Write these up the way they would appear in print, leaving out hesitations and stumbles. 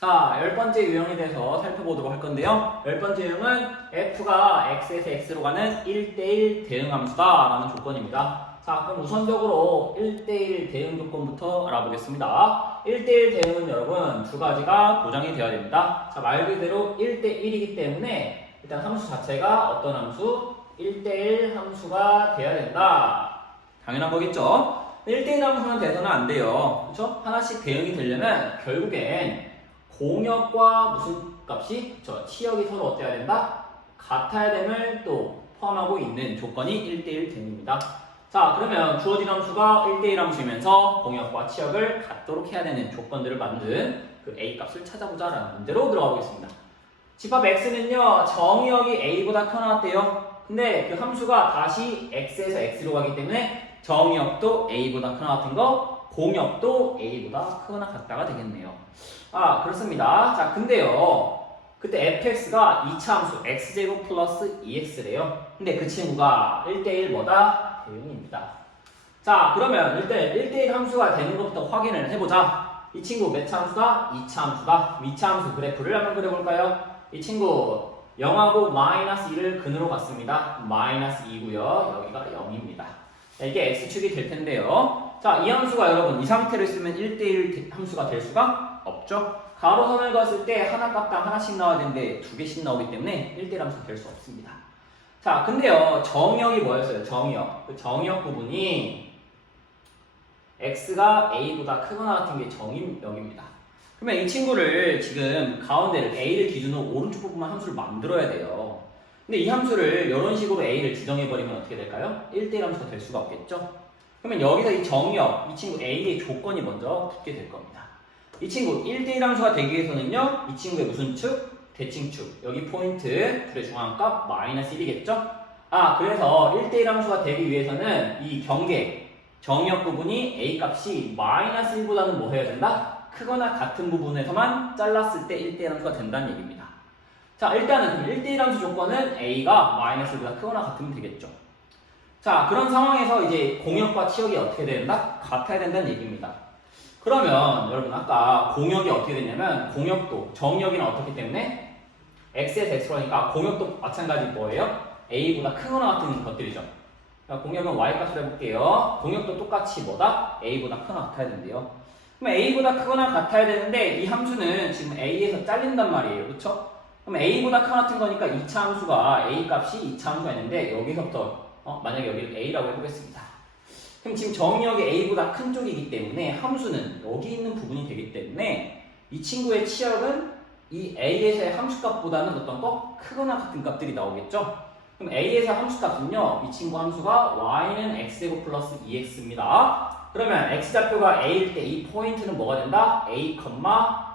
자, 10번째 유형에 대해서 살펴보도록 할 건데요. 10번째 유형은 f가 x에서 x로 가는 1대1 대응함수다라는 조건입니다. 자, 그럼 우선적으로 1대1 대응 조건부터 알아보겠습니다. 1대1 대응은 여러분 두 가지가 보장이 되어야 됩니다. 자, 말 그대로 1대1이기 때문에 일단 함수 자체가 어떤 함수? 1대1 함수가 되어야 된다. 당연한 거겠죠? 1대1 함수는 돼서는 안 돼요. 그렇죠? 하나씩 대응이 되려면 결국엔 공역과 무슨 값이? 치역이 서로 어때야 된다? 같아야 됨을 또 포함하고 있는 조건이 1대1 대응입니다. 자, 그러면 주어진 함수가 1대1 함수이면서 공역과 치역을 같도록 해야 되는 조건들을 만든 그 A 값을 찾아보자라는 문제로 들어가 보겠습니다. 집합 x는요, 정의역이 a보다 커나왔대요. 근데 그 함수가 다시 x에서 x로 가기 때문에 정의역도 a보다 커나왔던 거, 공역도 a보다 크거나 같다가 되겠네요. 아, 그렇습니다. 자, 근데요, 그때 fx가 2차 함수 x제곱 플러스 2x래요. 근데 그 친구가 1대1 뭐다? 대응입니다. 자, 그러면 일단 1대1 함수가 되는 것부터 확인을 해보자. 이 친구 몇 차 함수다? 2차 함수다. 2차 함수 그래프를 한번 그려볼까요? 이 친구 0하고 마이너스 1을 근으로 갔습니다. 마이너스 2고요. 여기가 0입니다. 자, 이게 x축이 될 텐데요. 자, 이 함수가 여러분 이 상태로 있으면 1대1 함수가 될 수가 없죠. 가로선을 그었을 때 하나 값당 하나씩 나와야 되는데 두 개씩 나오기 때문에 1대1 함수 될 수 없습니다. 자, 근데요, 정의역이 뭐였어요? 정의역. 그 정의역 부분이 x가 a보다 크거나 같은 게 정의역입니다. 그러면 이 친구를 지금 가운데를 a를 기준으로 오른쪽 부분만 함수를 만들어야 돼요. 근데 이 함수를 이런 식으로 a를 지정해버리면 어떻게 될까요? 1대1 함수가 될 수가 없겠죠? 그러면 여기서 이 정의역, 이 친구 a의 조건이 먼저 붙게 될 겁니다. 이 친구 1대1 함수가 되기 위해서는요, 이 친구의 무슨 축? 대칭축. 여기 포인트, 둘의 중앙값 마이너스 1이겠죠? 아, 그래서 1대1 함수가 되기 위해서는 이 경계, 정의역 부분이 a 값이 마이너스 1보다는 뭐 해야 된다? 크거나 같은 부분에서만 잘랐을 때 1대1 함수가 된다는 얘기입니다. 자, 일단은 1대1 함수 조건은 a가 마이너스 1보다 크거나 같으면 되겠죠. 자, 그런 상황에서 이제 공역과 치역이 어떻게 된다? 같아야 된다는 얘기입니다. 그러면 여러분 아까 공역이 어떻게 됐냐면 공역도 정의역이는 어떻기 때문에 x에서 x로 하니까 공역도 마찬가지 뭐예요? a보다 크거나 같은 것들이죠. 그러니까 공역은 y값으로 해볼게요. 공역도 똑같이 뭐다? a보다 크거나 같아야 된대요. 그럼 a보다 크거나 같아야 되는데 이 함수는 지금 a에서 잘린단 말이에요. 그렇죠? 그럼 a보다 크거나 같은 거니까 2차 함수가 a 값이 2차 함수가 있는데 여기서부터 만약에 여기를 a라고 해보겠습니다. 그럼 지금 정의역이 a보다 큰 쪽이기 때문에 함수는 여기 있는 부분이 되기 때문에 이 친구의 치역은 이 a에서의 함수값보다는 어떤 거? 크거나 같은 값들이 나오겠죠? 그럼 a에서 함수값은요, 이 친구 함수가 y는 x제곱 플러스 2x입니다. 그러면 x좌표가 a일 때 이 포인트는 뭐가 된다? a,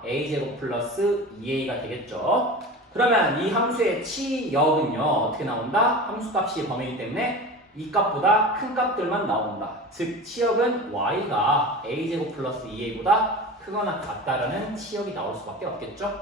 a제곱 플러스 2a가 되겠죠? 그러면 이 함수의 치역은요, 어떻게 나온다? 함수값이 범위이기 때문에 이 값보다 큰 값들만 나온다. 즉 치역은 y가 a제곱 플러스 2a보다 크거나 같다라는 치역이 나올 수밖에 없겠죠?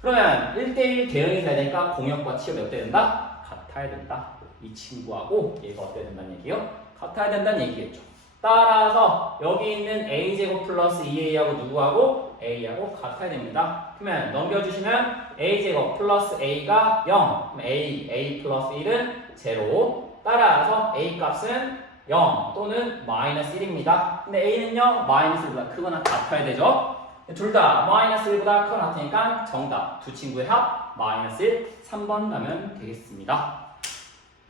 그러면 1대1 대응이 돼야 되니까 공역과 치역이 어때야 된다? 같아야 된다. 이 친구하고 얘가 어때야 된다는 얘기예요? 같아야 된다는 얘기겠죠. 따라서 여기 있는 a제곱 플러스 2a하고 누구하고? a하고 같아야 됩니다. 그러면 넘겨주시면 a제곱 플러스 a가 0, 그럼 a 플러스 1은 0. 따라서 a 값은 0 또는 마이너스 1입니다. 근데 a는요, 마이너스 1보다 크거나 같아야 되죠. 둘 다 마이너스 1보다 크거나 같으니까 정답 두 친구의 합 마이너스 1, 3번 가면 되겠습니다.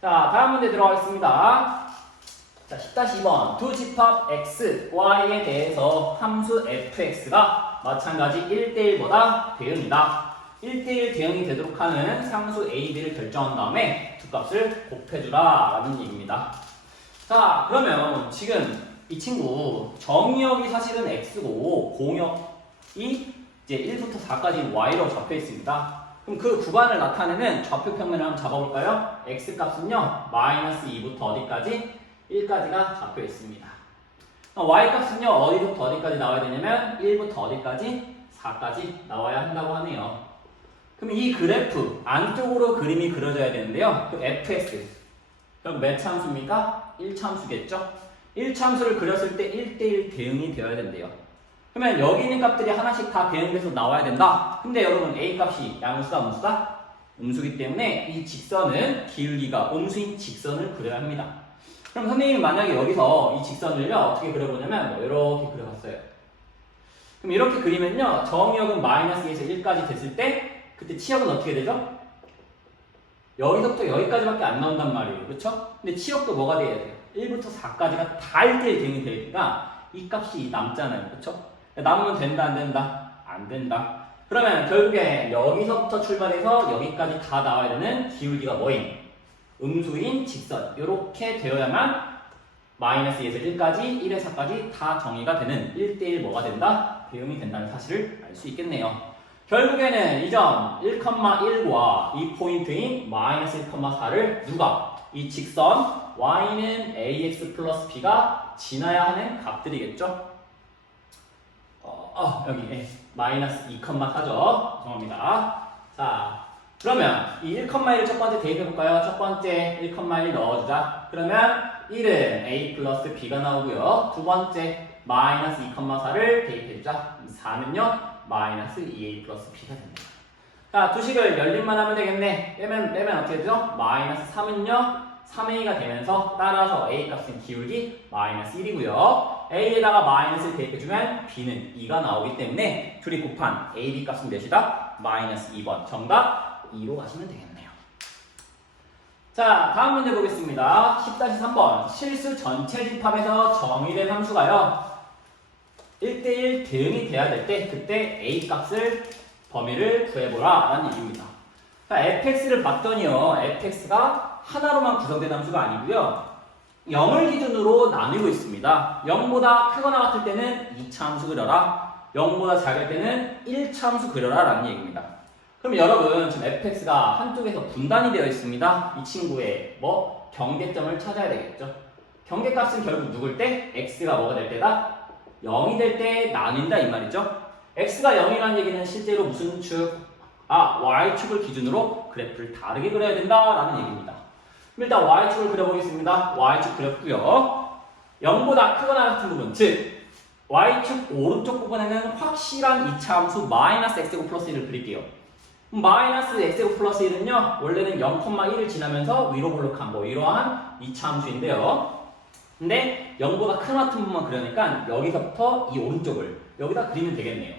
자, 다음 문제 들어가겠습니다. 자, 10-2번 두 집합 x, y에 대해서 함수 fx가 마찬가지 1대1보다 대응이다. 1대1 대응이 되도록 하는 상수 a, b를 결정한 다음에 두 값을 곱해주라 라는 얘기입니다. 자, 그러면 지금 이 친구 정의역이 사실은 x고 공역이 이제 1부터 4까지 y로 잡혀 있습니다. 그럼 그 구간을 나타내는 좌표 평면을 한번 잡아볼까요? x 값은요, 마이너스 2부터 어디까지? 1까지가 잡혀 있습니다. y 값은요, 어디부터 어디까지 나와야 되냐면 1부터 어디까지? 4까지 나와야 한다고 하네요. 그럼 이 그래프 안쪽으로 그림이 그려져야 되는데요. 그 fx. 그럼 몇 차 함수입니까? 1차 함수겠죠? 1차 함수를 그렸을 때 1대1 대응이 되어야 된대요. 그러면 여기 있는 값들이 하나씩 다 배응돼서 나와야 된다. 근데 여러분 A 값이 양수다 음수다? 음수기 때문에 이 직선은 기울기가 음수인 직선을 그려야 합니다. 그럼 선생님이 만약에 여기서 이 직선을요 어떻게 그려보냐면 뭐 이렇게 그려봤어요. 그럼 이렇게 그리면요 정역은 마이너스 2에서 1까지 됐을 때 그때 치역은 어떻게 되죠? 여기서부터 여기까지밖에 안 나온단 말이에요. 그렇죠? 근데 치역도 뭐가 돼야 돼요? 1부터 4까지가 다 1대1 대응이 되니까 이 값이 남잖아요. 그렇죠? 남으면 된다 안 된다? 안 된다. 그러면 결국에 여기서부터 출발해서 여기까지 다 나와야 되는 기울기가 뭐임? 음수인 직선. 이렇게 되어야만 마이너스 2에서 1까지, 1에서 4까지 다 정의가 되는 1대1 뭐가 된다? 배응이 된다는 사실을 알 수 있겠네요. 결국에는 이 점 1,1과 이 포인트인 마이너스 1,4를 누가? 이 직선 y는 ax 플러스 b가 지나야 하는 값들이겠죠? 여기 마이너스 2,4죠. 죄송합니다. 자, 그러면 이 1,1을 첫 번째 대입해볼까요? 첫 번째 1,1 넣어주자. 그러면 1은 a 플러스 b가 나오고요. 두 번째 마이너스 2,4를 대입해주자. 4는요 마이너스 2a 플러스 b가 됩니다. 자, 두 식을 열림만 하면 되겠네. 빼면 어떻게 되죠? 마이너스 3은요 3a가 되면서 따라서 a 값은 기울기 마이너스 1이고요. a에다가 마이너스를 대입해주면 b는 2가 나오기 때문에 둘이 곱한 a, b 값은 몇이다? 마이너스 2번. 정답 2로 가시면 되겠네요. 자, 다음 문제 보겠습니다. 10-3번. 실수 전체 집합에서 정의된 함수가요 1대1 대응이 돼야 될 때 그때 a 값을 범위를 구해보라 라는 얘기입니다. fx를 봤더니요 fx가 하나로만 구성된 함수가 아니고요 0을 기준으로 나누고 있습니다. 0보다 크거나 같을 때는 2차 함수 그려라, 0보다 작을 때는 1차 함수 그려라 라는 얘기입니다. 그럼 여러분 지금 fx가 한쪽에서 분단이 되어 있습니다. 이 친구의 경계점을 찾아야 되겠죠. 경계값은 결국 누굴 때? x가 뭐가 될 때다? 0이 될 때 나뉜다 이 말이죠. x가 0이라는 얘기는 실제로 무슨 축? y축을 기준으로 그래프를 다르게 그려야 된다라는 얘기입니다. 그럼 일단 y축을 그려보겠습니다. y축 그렸고요. 0보다 크거나 같은 부분, 즉 y축 오른쪽 부분에는 확실한 2차 함수 마이너스 x제곱 플러스 1을 그릴게요. 마이너스 x제곱 플러스 1은요 원래는 0,1을 지나면서 위로 볼록한 이러한 2차 함수인데요. 근데 0보다 큰 같은 부분만 그려니까 여기서부터 이 오른쪽을 여기다 그리면 되겠네요.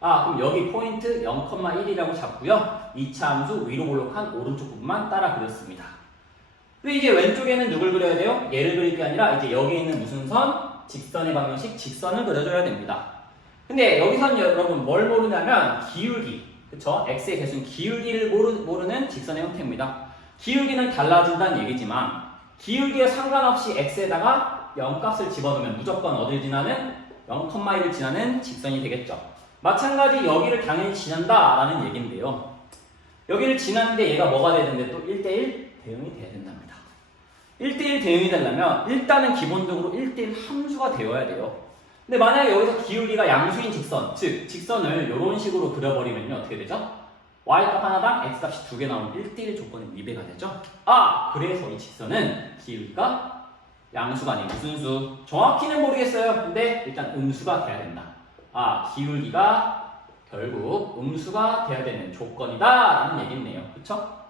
그럼 여기 포인트 0,1이라고 잡고요. 2차 함수 위로 볼록한 오른쪽 부분만 따라 그렸습니다. 근데 이제 왼쪽에는 누굴 그려야 돼요? 얘를 그릴 게 아니라 이제 여기에 있는 무슨 선? 직선의 방정식, 직선을 그려줘야 됩니다. 근데 여기선 여러분 뭘 모르냐면 기울기, 그쵸? x의 개수는 기울기를 모르는 직선의 형태입니다. 기울기는 달라진다는 얘기지만 기울기에 상관없이 x에다가 0값을 집어넣으면 무조건 어딜 지나는? 0,1을 지나는 직선이 되겠죠. 마찬가지 여기를 당연히 지난다라는 얘기인데요. 여기를 지나는데 얘가 뭐가 돼야 되는데 또 1대1 대응이 돼야 된답니다. 1대1 대응이 되려면 일단은 기본적으로 1대1 함수가 되어야 돼요. 근데 만약에 여기서 기울기가 양수인 직선, 즉 직선을 이런 식으로 그려버리면요 어떻게 되죠? y값 하나당 x값이 2개 나오면 1대1 조건이 위배가 되죠? 그래서 이 직선은 기울기가 양수가 아닌 무슨 수? 정확히는 모르겠어요. 근데 일단 음수가 돼야 된다. 기울기가 결국 음수가 돼야 되는 조건이다 라는 얘기네요. 그쵸?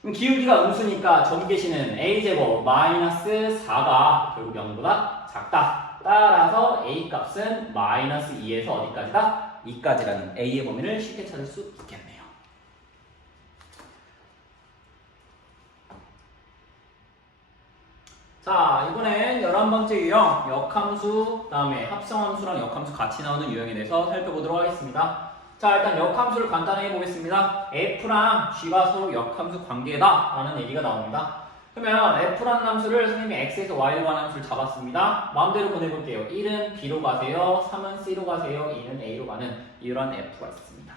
그럼 기울기가 음수니까 저기 계시는 a제곱 마이너스 4가 결국 0보다 작다. 따라서 a 값은 마이너스 2에서 어디까지다? 2까지라는 a의 범위를 쉽게 찾을 수 있겠네요. 자, 이번엔 11번째 유형 역함수, 그 다음에 합성함수랑 역함수 같이 나오는 유형에 대해서 살펴보도록 하겠습니다. 자, 일단 역함수를 간단하게 보겠습니다. f랑 g가 서로 역함수 관계다 라는 얘기가 나옵니다. 그러면 f라는 함수를 선생님이 x에서 y로 가는 함수를 잡았습니다. 마음대로 보내볼게요. 1은 b로 가세요, 3은 c로 가세요, 2는 a로 가는 이런 f가 있습니다.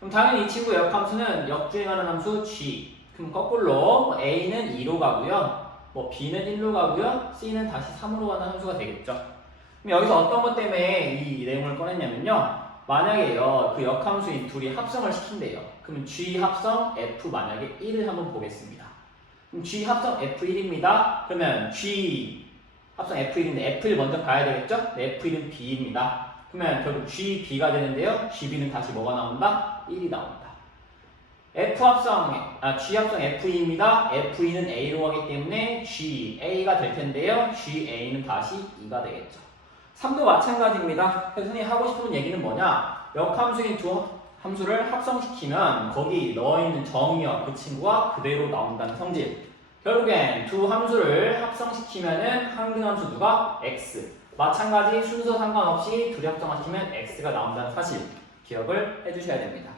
그럼 당연히 이 친구 역함수는 역주행하는 함수 g. 그럼 거꾸로 a는 2로 가고요. b는 1로 가고요. c는 다시 3으로 가는 함수가 되겠죠. 그럼 여기서 어떤 것 때문에 이 내용을 꺼냈냐면요. 만약에요, 그 역함수인 둘이 합성을 시킨대요. 그러면 g 합성 f 만약에 1을 한번 보겠습니다. 그럼 g 합성 f1입니다. 그러면 g 합성 f1인데 f1 먼저 가야 되겠죠? 네, f1은 b입니다. 그러면 결국 GB가 되는데요. GB는 다시 뭐가 나온다? 1이 나온다. G 합성 FE입니다. FE는 A로 가기 때문에 GA가 될 텐데요. GA는 다시 2가 되겠죠. 3도 마찬가지입니다. 그래서 흔히 하고 싶은 얘기는 뭐냐? 역함수인 두 함수를 합성시키면 거기 넣어있는 정의와 그 친구가 그대로 나온다는 성질. 결국엔 두 함수를 합성시키면은 항등함수 누가? X. 마찬가지 순서 상관없이 둘이 합성하시면 X가 나온다는 사실 기억을 해주셔야 됩니다.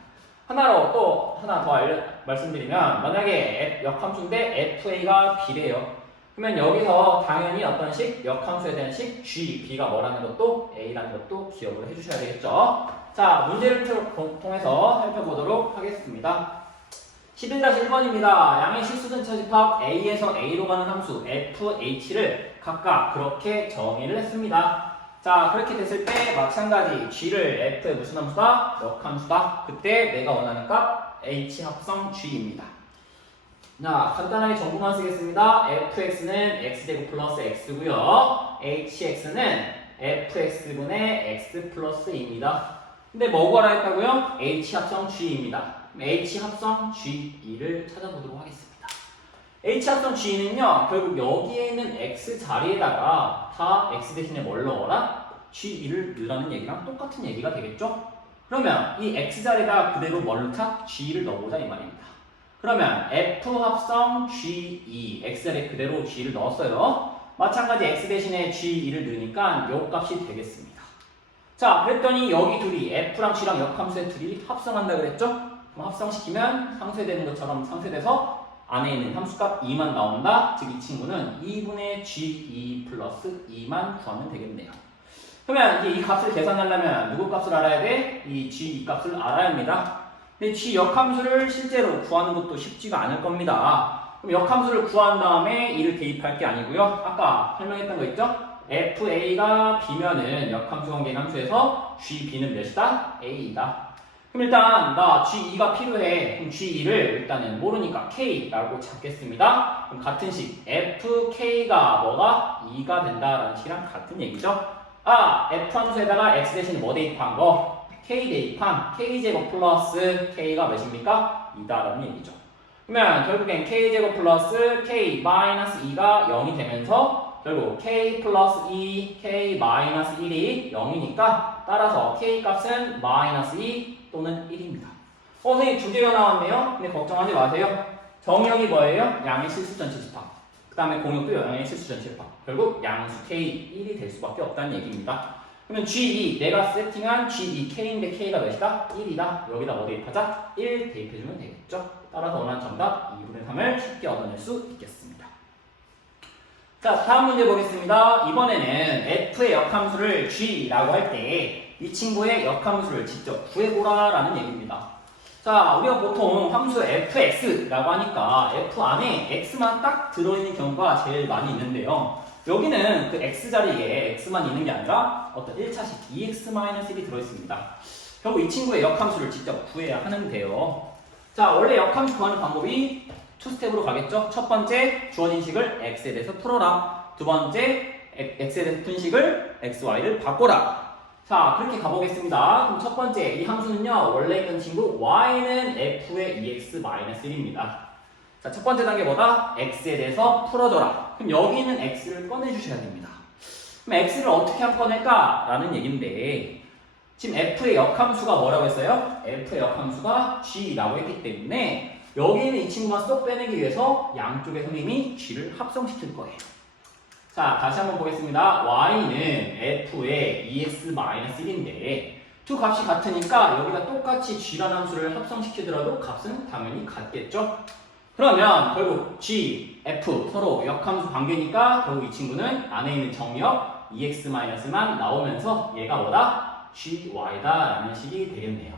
또 하나 더 말씀드리면 만약에 역함수인데 FA가 B래요. 그러면 여기서 당연히 어떤 식? 역함수에 대한 식 G, B가 뭐라는 것도 A라는 것도 기억을 해주셔야 되겠죠. 자, 문제를 통해서 살펴보도록 하겠습니다. 11-1번입니다. 양의 실수전체 집합 A에서 A로 가는 함수 FH를 각각 그렇게 정의를 했습니다. 자, 그렇게 됐을 때 마찬가지 G를 F의 무슨 함수다? 역함수다. 그때 내가 원하는 값 H 합성 G입니다. 자, 간단하게 정보만 쓰겠습니다. fx는 x제곱 플러스 x고요. hx는 fx분의 x 플러스 2입니다. 근데 뭐 구하라 했다고요? h 합성 g입니다. h 합성 g2를 찾아보도록 하겠습니다. h 합성 g는요, 결국 여기에 있는 x 자리에다가 다 x 대신에 뭘 넣어라? g2를 넣으라는 얘기랑 똑같은 얘기가 되겠죠? 그러면 이 x 자리에다가 그대로 뭘 넣자? g2를 넣어보자 이 말입니다. 그러면 F 합성 G2, X자리에 그대로 G를 넣었어요. 마찬가지 X 대신에 G2를 넣으니까 요 값이 되겠습니다. 자, 그랬더니 여기 둘이 F랑 G랑 역함수의 둘이 합성한다 그랬죠? 그럼 합성시키면 상쇄되는 것처럼 상쇄돼서 안에 있는 함수값 2만 나온다. 즉 이 친구는 2분의 G2 플러스 2만 구하면 되겠네요. 그러면 이제 이 값을 계산하려면 누구 값을 알아야 돼? 이 G2 값을 알아야 합니다. 근데 G 역함수를 실제로 구하는 것도 쉽지가 않을 겁니다. 그럼 역함수를 구한 다음에 이를 대입할 게 아니고요. 아까 설명했던 거 있죠? FA가 B면은 역함수 관계인 함수에서 GB는 몇이다? A이다. 그럼 일단 나 G2가 필요해. 그럼 G2를 일단은 모르니까 K라고 잡겠습니다. 그럼 같은 식 FK가 뭐가? 2가 된다라는 식이랑 같은 얘기죠. F 함수에다가 X 대신에 뭐 대입한 거? K 대입한 K제곱 플러스 K가 몇입니까? 2다라는 얘기죠. 그러면 결국엔 K제곱 플러스 K 마이너스 2가 0이 되면서 결국 K 플러스 2, K 마이너스 1이 0이니까 따라서 K 값은 마이너스 2 또는 1입니다. 선생님 두 개가 나왔네요. 근데 걱정하지 마세요. 정의역이 뭐예요? 양의 실수 전체 집합. 그 다음에 공역도 양의 실수 전체 집합. 결국 양수 K 1이 될 수밖에 없다는 얘기입니다. 그러면 G2, 내가 세팅한 G2, K인데 K가 몇이다? 1이다. 여기다 뭐 대입하자? 1 대입해주면 되겠죠? 따라서 원하는 정답 2분의 3을 쉽게 얻어낼 수 있겠습니다. 자, 다음 문제 보겠습니다. 이번에는 F의 역함수를 G라고 할 때 이 친구의 역함수를 직접 구해보라 라는 얘기입니다. 자, 우리가 보통 함수 fx라고 하니까 f 안에 x만 딱 들어있는 경우가 제일 많이 있는데요. 여기는 그 x 자리에 x만 있는 게 아니라 어떤 1차식 2x-1이 들어있습니다. 결국 이 친구의 역함수를 직접 구해야 하는데요. 자, 원래 역함수 구하는 방법이 2스텝으로 가겠죠. 첫 번째, 주어진 식을 x에 대해서 풀어라. 두 번째, x에 대해서 푼 식을 xy를 바꿔라. 자, 그렇게 가보겠습니다. 그럼 첫 번째, 이 함수는요, 원래 있던 친구 y는 f의 2x-1입니다. 자, 첫 번째 단계 뭐다? x에 대해서 풀어줘라. 그럼 여기 있는 x를 꺼내주셔야 됩니다. 그럼 x를 어떻게 하면 꺼낼까? 라는 얘기인데 지금 f의 역함수가 뭐라고 했어요? f의 역함수가 g라고 했기 때문에 여기 있는 이 친구만 쏙 빼내기 위해서 양쪽에 선생님이 g를 합성시킬 거예요. 자, 다시 한번 보겠습니다. y는 f의 2x-1인데 두 값이 같으니까 여기다 똑같이 g라는 함수를 합성시키더라도 값은 당연히 같겠죠? 그러면 결국 g, f 서로 역함수 관계니까 결국 이 친구는 안에 있는 정역 2x-만 나오면서 얘가 뭐다? gy다 라는 식이 되겠네요.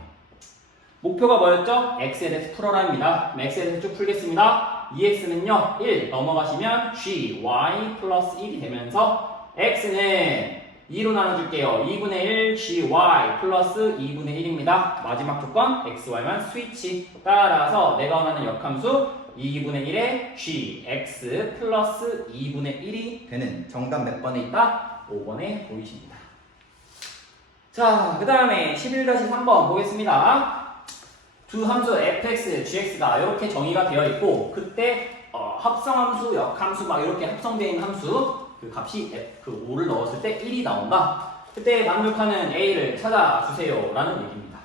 목표가 뭐였죠? x에 대해서 풀어라입니다. 그럼 x에 대해서 쭉 풀겠습니다. 2x는요 1 넘어가시면 gy 플러스 1이 되면서 x는 2로 나눠줄게요. 2분의 1 gy 플러스 2분의 1입니다. 마지막 조건 xy만 스위치. 따라서 내가 원하는 역함수 2분의 1에 gx 플러스 2분의 1이 되는 정답 몇 번에 있다? 5번에 보이십니다. 자, 그 다음에 11-3번 보겠습니다. 두 함수 fx, gx가 이렇게 정의가 되어 있고 그때 합성함수, 역함수 막 이렇게 합성되어 있는 함수 그 값이 그 5를 넣었을 때 1이 나온다. 그때 만족하는 a를 찾아주세요 라는 얘기입니다.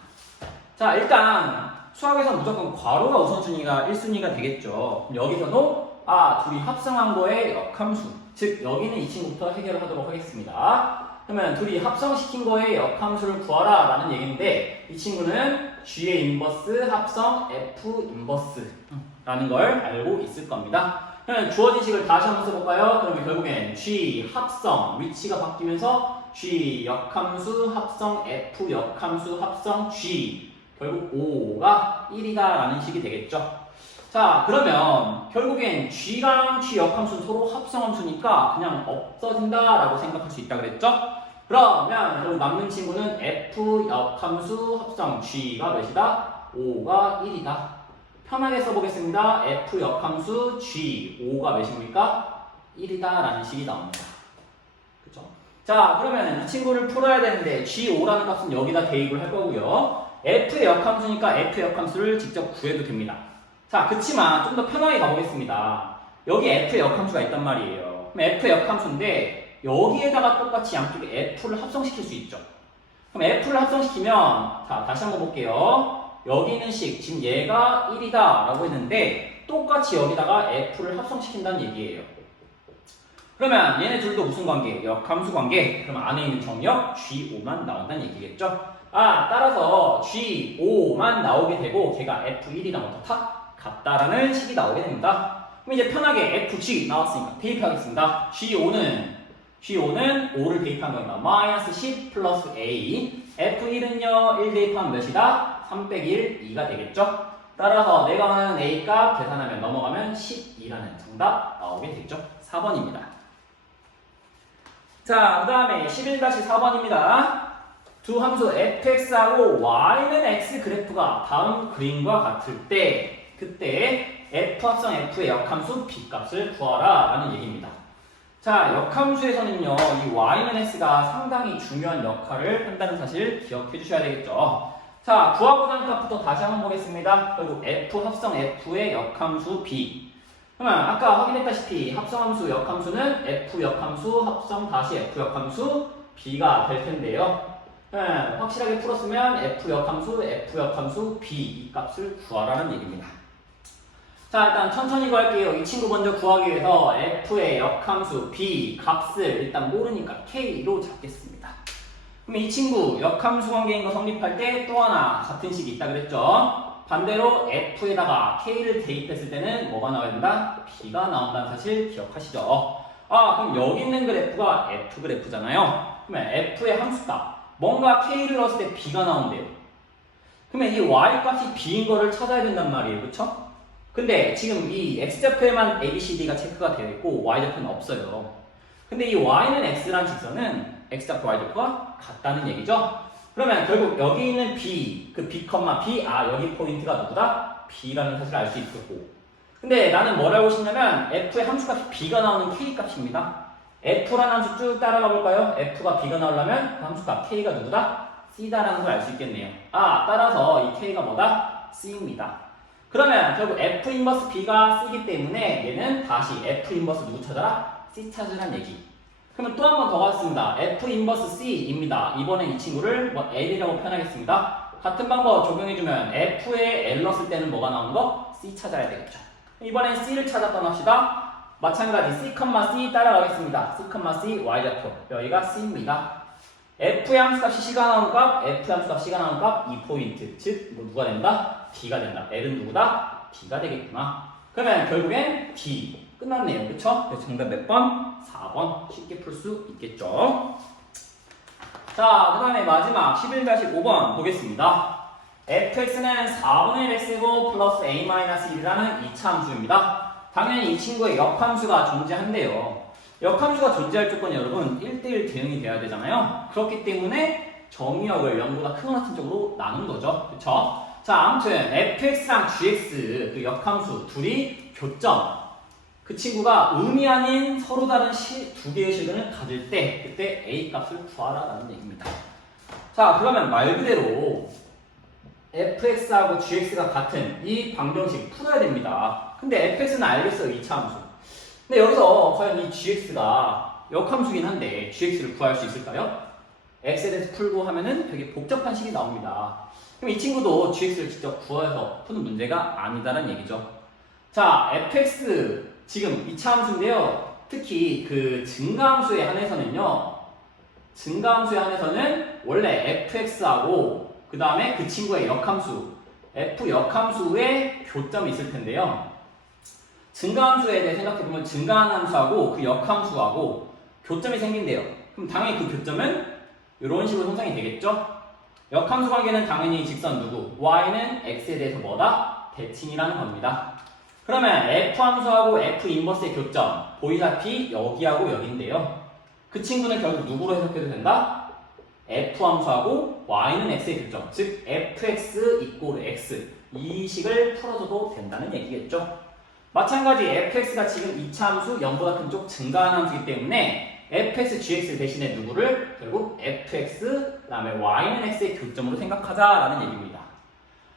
자, 일단 수학에서 무조건 괄호가 우선순위가 1순위가 되겠죠. 그럼 여기서도 둘이 합성한 거의 역함수, 즉 여기는 이 친구부터 해결을 하도록 하겠습니다. 그러면 둘이 합성시킨 거의 역함수를 구하라 라는 얘기인데 이 친구는 G의 인버스 합성 F 인버스 라는 걸 알고 있을 겁니다. 그러면 주어진 식을 다시 한번 써볼까요? 그러면 결국엔 G 합성 위치가 바뀌면서 G 역함수 합성 F 역함수 합성 G 결국 5가 1이다 라는 식이 되겠죠. 자, 그러면 결국엔 G랑 G 역함수는 서로 합성함수니까 그냥 없어진다 라고 생각할 수 있다 그랬죠? 그러면 결국 남는 친구는 F 역함수 합성 G가 몇이다? 5가 1이다. 편하게 써보겠습니다. F 역함수 G 5가 몇입니까? 1이다 라는 식이 나옵니다. 그쵸? 자, 그러면 이 친구를 풀어야 되는데 G5라는 값은 여기다 대입을 할 거고요. F의 역함수니까 F 역함수를 직접 구해도 됩니다. 자, 그치만 좀 더 편하게 가보겠습니다. 여기 F의 역함수가 있단 말이에요. 그럼 F의 역함수인데 여기에다가 똑같이 양쪽에 F를 합성시킬 수 있죠. 그럼 F를 합성시키면 자, 다시 한번 볼게요. 여기 있는 식, 지금 얘가 1이다 라고 했는데 똑같이 여기다가 F를 합성시킨다는 얘기예요. 그러면 얘네 둘도 무슨 관계? 역함수 관계. 그럼 안에 있는 정역 G5만 나온다는 얘기겠죠. 따라서 G5만 나오게 되고 걔가 F1이랑 어떻다 같다라는 식이 나오게 됩니다. 그럼 이제 편하게 FG 나왔으니까 대입하겠습니다. G5는 5를 대입한 겁니다. 마이너스 10 플러스 A. F1은요, 1 대입하면 몇이다? 3 빼기 1, 2가 되겠죠? 따라서 내가 하는 A 값 계산하면 넘어가면 12라는 정답 나오게 되죠. 4번입니다. 자, 그 다음에 11-4번입니다. 두 함수 fx하고 y는 x 그래프가 다음 그림과 같을 때 그때 f 합성 f의 역함수 b 값을 구하라 라는 얘기입니다. 자, 역함수에서는요, 이 y는 x가 상당히 중요한 역할을 한다는 사실 기억해 주셔야 되겠죠. 자, 구하고자 하는 값부터 다시 한번 보겠습니다. 결국 f 합성 f의 역함수 b. 그러면 아까 확인했다시피 합성함수 역함수는 f 역함수 합성 다시 f 역함수 b가 될 텐데요. 확실하게 풀었으면 f 역함수 b 이 값을 구하라는 얘기입니다. 자, 일단 천천히 구할게요. 이 친구 먼저 구하기 위해서 f의 역함수 b 값을 일단 모르니까 k로 잡겠습니다. 그럼 이 친구 역함수 관계인 거 성립할 때 또 하나 같은 식이 있다 그랬죠? 반대로 f에다가 k를 대입했을 때는 뭐가 나와야 된다? b가 나온다는 사실 기억하시죠? 그럼 여기 있는 그래프가 f 그래프잖아요. 그러면 f의 함수값 뭔가 k를 넣었을 때 b가 나온대요. 그러면 이 y값이 b인 거를 찾아야 된단 말이에요. 그쵸? 근데 지금 이 x좌표에만 abcd가 체크가 되어 있고 y좌표는 없어요. 근데 이 y는 x라는 직선은 x좌표 y좌표가 같다는 얘기죠. 그러면 결국 여기 있는 b, 그 b, b, 여기 포인트가 누구다? b라는 사실을 알 수 있겠고. 근데 나는 뭘 알고 싶냐면 f의 함수값이 b가 나오는 k 값입니다. f라는 함수 쭉 따라가 볼까요? f가 b가 나오려면 그 함수값 k가 누구다? c다라는 걸 알 수 있겠네요. 따라서 이 k가 뭐다? c입니다. 그러면 결국 f 인버스 b가 c이기 때문에 얘는 다시 f 인버스 누구 찾아라? c 찾으란 얘기. 그러면 또 한 번 더 가겠습니다. f 인버스 c입니다. 이번엔 이 친구를 l이라고 표현하겠습니다. 같은 방법 적용해주면 f에 l 넣었을 때는 뭐가 나오는 거? c 찾아야 되겠죠. 이번엔 c를 찾았던 합시다. 마찬가지 C, C 따라가겠습니다. C, C y좌표 여기가 C입니다. F의 함수값이 C가 나오는 값, F의 함수값 C가 나오는 값, 이 포인트 즉 누가 된다? D가 된다. L은 누구다? D가 되겠구나. 그러면 결국엔 D 끝났네요. 그쵸? 그래서 정답 몇 번? 4번 쉽게 풀 수 있겠죠. 자, 그 다음에 마지막 11-5번 보겠습니다. fx는 4분의 1 x고 플러스 a-1이라는 2차 함수입니다. 당연히 이 친구의 역함수가 존재한대요. 역함수가 존재할 조건이 여러분 1대1 대응이 돼야 되잖아요. 그렇기 때문에 정의역을 0보다 크거나 같은 쪽으로 나눈 거죠. 그쵸? 자, 아무튼 fx랑 gx 그 역함수 둘이 교점. 그 친구가 음이 아닌 서로 다른 두 개의 실근을 가질 때 그때 a 값을 구하라 라는 얘기입니다. 자, 그러면 말 그대로 fx하고 gx가 같은 이 방정식 풀어야 됩니다. 근데 fx는 알겠어요, 이차함수. 근데 여기서 과연 이 gx가 역함수긴 한데 gx를 구할 수 있을까요? x에 대해서 풀고 하면은 되게 복잡한 식이 나옵니다. 그럼 이 친구도 gx를 직접 구해서 푸는 문제가 아니다라는 얘기죠. 자, fx 지금 이차함수인데요. 특히 그 증가함수에 한해서는요. 증가함수에 한해서는 원래 fx하고 그 다음에 그 친구의 역함수 f 역함수에 교점이 있을 텐데요. 증가함수에 대해 생각해보면 증가한 함수하고 그 역함수하고 교점이 생긴대요. 그럼 당연히 그 교점은 이런 식으로 형성이 되겠죠? 역함수 관계는 당연히 직선 누구? y는 x에 대해서 뭐다? 대칭이라는 겁니다. 그러면 f 함수하고 f 인버스의 교점 보이다시피 여기하고 여기인데요. 그 친구는 결국 누구로 해석해도 된다? f 함수하고 y는 x의 교점, 즉 fx 이꼴 x 이 식을 풀어줘도 된다는 얘기겠죠. 마찬가지 fx가 지금 2차 함수 0보다 큰 쪽 증가한 함수이기 때문에 fx, gx 대신에 누구를 결국 fx 그다음에 y는 x의 교점으로 생각하자라는 얘기입니다.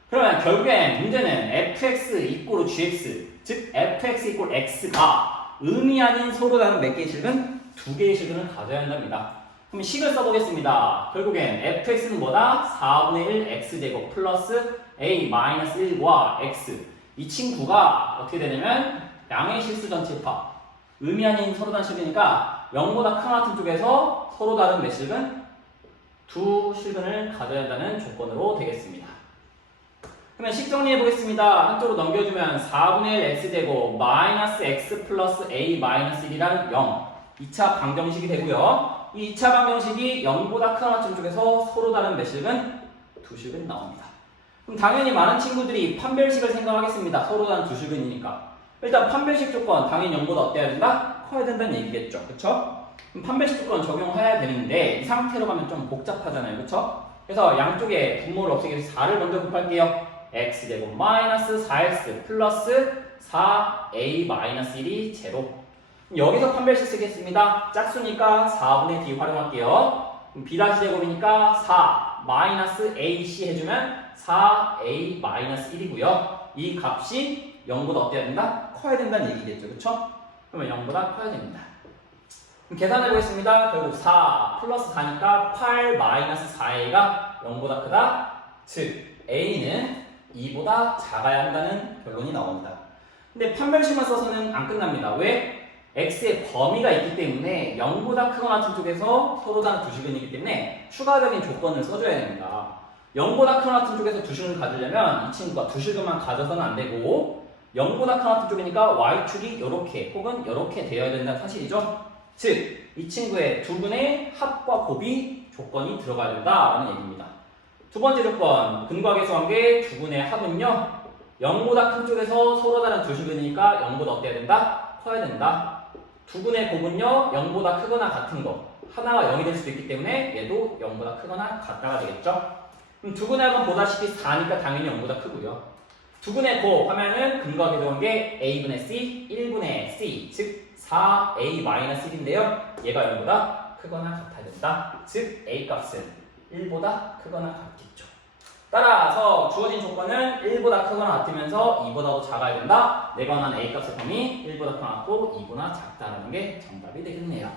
그러면 결국엔 문제는 fx 이꼴 gx 즉 fx 이꼴 x가 의미 아닌 서로 다른 몇 개의 식은 두 개의 식을 가져야 한답니다. 그럼 식을 써보겠습니다. 결국엔 fx는 뭐다? 4분의 1 x제곱 플러스 a-1과 x 이 친구가 어떻게 되냐면 양의 실수 전체파 의미 아닌 서로 다른 식이니까 0보다 큰 같은 쪽에서 서로 다른 몇 식은 두 식을 가져야 한다는 조건으로 되겠습니다. 그러면 식 정리해 보겠습니다. 한쪽으로 넘겨주면 4분의 1 x제곱 마이너스 x 플러스 a-1이란 0 2차 방정식이 되고요. 이 2차 방정식이 0보다 큰 합점 쪽에서 서로 다른 몇 식은 두 식은 나옵니다. 그럼 당연히 많은 친구들이 판별식을 생각하겠습니다. 서로 다른 두 식은이니까. 일단 판별식 조건 당연히 0보다 어때야 된다? 커야 된다는 얘기겠죠. 그쵸? 그럼 판별식 조건 적용해야 되는데 이 상태로 가면 좀 복잡하잖아요. 그쵸? 그래서 양쪽에 분모를 없애기 위해서 4를 먼저 곱할게요. x제곱 마이너스 4x 플러스 4a-1이 제로. 여기서 판별식 쓰겠습니다. 짝수니까 4분의 d 활용할게요. b-제곱이니까 4 마이너스 ac 해주면 4a-1이고요. 이 값이 0보다 어때야 된다? 커야 된다는 얘기겠죠. 그쵸? 그러면 0보다 커야 됩니다. 그럼 계산해 보겠습니다. 결국 4 플러스 4니까 8 마이너스 4a가 0보다 크다. 즉 a는 2보다 작아야 한다는 결론이 나옵니다. 근데 판별식만 써서는 안 끝납니다. 왜? x의 범위가 있기 때문에 0보다 크거나 같은 쪽에서 서로 다른 두 식은이기 때문에 추가적인 조건을 써줘야 됩니다. 0보다 크거나 같은 쪽에서 두 식을 가지려면 이 친구가 두 식을만 가져서는 안 되고 0보다 크거나 같은 쪽이니까 y축이 이렇게 혹은 이렇게 되어야 된다는 사실이죠. 즉 이 친구의 두 분의 합과 곱이 조건이 들어가야 된다라는 얘기입니다. 두 번째 조건 근과 계수 관계 두 분의 합은요 0보다 큰 쪽에서 서로 다른 두 식은이니까 0보다 어때야 된다? 커야 된다. 두 분의 곱은요 0보다 크거나 같은 거 하나가 0이 될 수도 있기 때문에 얘도 0보다 크거나 같다가 되겠죠. 그럼 두 분의 합은 보다시피 4니까 당연히 0보다 크고요. 두 분의 곱 하면은 근과 계수 관계 a분의 c 1분의 c 즉 4a-1인데요 얘가 0보다 크거나 같아야 된다. 즉 a 값은 1보다 크거나 같겠죠. 따라서 주어진 조건은 1보다 크거나 같으면서 2보다도 작아야 된다. 내가 원하는 a 값의 범위 1보다 크거나 같고 2보다 작다라는 게 정답이 되겠네요.